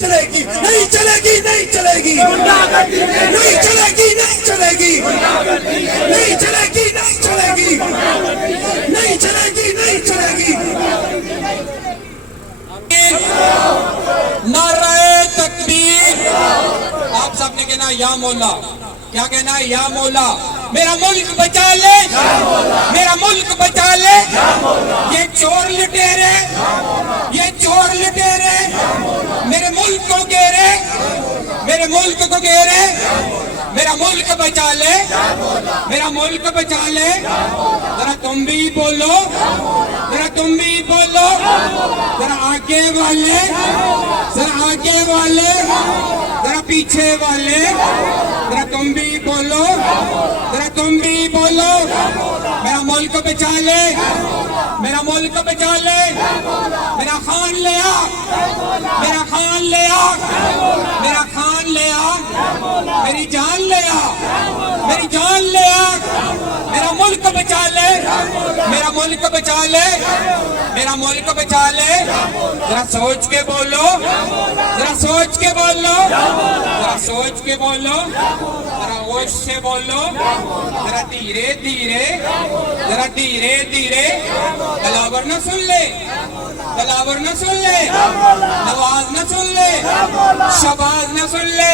چلے گی نہیں چلے گی نہیں چلے گی نہیں چلے گی نہیں چلے گی نہیں چلے گی نہیں چلے گی نہیں چلے گی نہیں چلے گی نعرہ تکبیر. آپ سب نے کہنا یا مولا. کیا کہنا ہے؟ یا مولا میرا ملک بچا لے, میرا ملک بچا لے. یہ چور لٹیرے, یہ چور لٹیرے میرے ملک کو گھیرے, میرے ملک کو گھیرے. میرا ملک بچا لے, میرا ملک بچا لے. ذرا تم بھی بولو, ذرا تم بھی بولو. ذرا آگے والے, ذرا آگے والے, ذرا پیچھے والے, ذرا تم بھی بولو, ذرا تم بھی بولو. میرا ملک بچا لے, میرا ملک بچا لے. میرا خان لے آ, میرا خان لے آ, میرا خان لے آ. میری جان لے آ, میری جان لے آ. میرا ملک بچا لے, میرا ملک بچا لے, میرا ملک بچا لے. ذرا سوچ کے بولو, ذرا سوچ کے بولو, ذرا سوچ کے بولو, ذرا ہوش سے بولو, ذرا دھیرے دھیرے, ذرا دھیرے دھیرے. تلاور نہ سن لے, تلاور نہ سن لے, نواز نہ سن لے, شہباز نہ سن لے,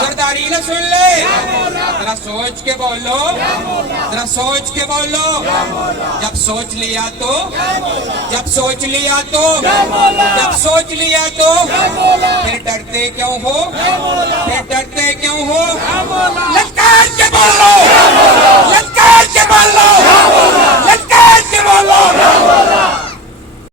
سرداری نہ سن لے. ذرا سوچ کے بولو, ذرا سوچ کے بولو. جب سوچ لیا تو, جب سوچ لیا تو, جب سوچ لیا تو پھر ڈرتے کیوں ہو, پھر ڈرتے کیوں ہو. للکار کے بولو, للکار کے بولو, للکار کے بولو.